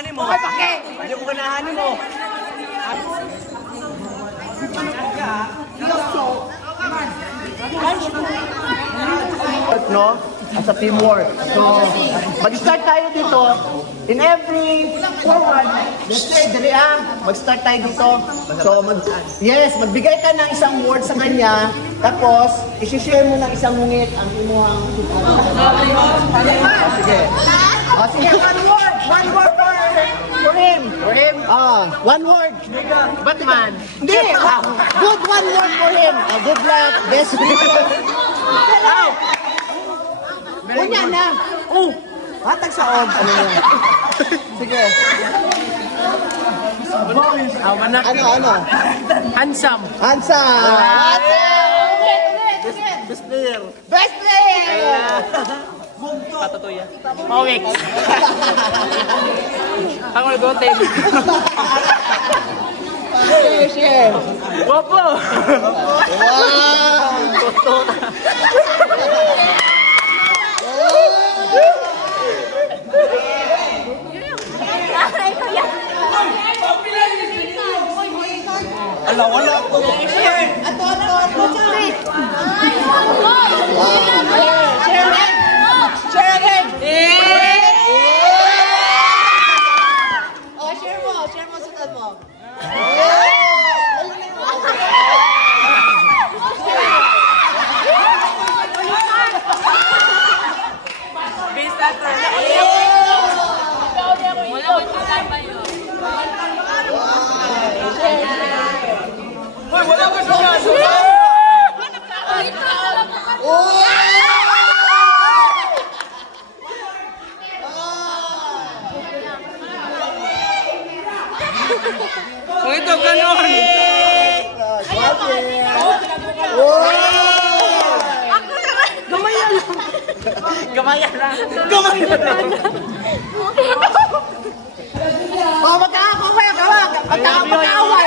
ganahanin mo. Hindi ko ganahanin mo. No? As a teamwork. So, mag-start tayo dito. In every forward, let's say, dali mag-start tayo dito. So, magbigay ka ng isang word sa kanya. Tapos, isi-share mo ng isang ngungit ang imuhang... Sige. Sige, one word for him. For him? One word. Batman. Hindi. Good one word for him. Good luck. Best wishes. Kunya na. Hatag sa on. Ano yan? Sige. Ano? Handsome. Best player. Best player! Patatuya. Mawik. Ako nag-gotem. Share. Wapo. Wow! Wala ko. Share again. Share mo sutan mo. Kung ito ganon. Gamayan lang. Magkakaway.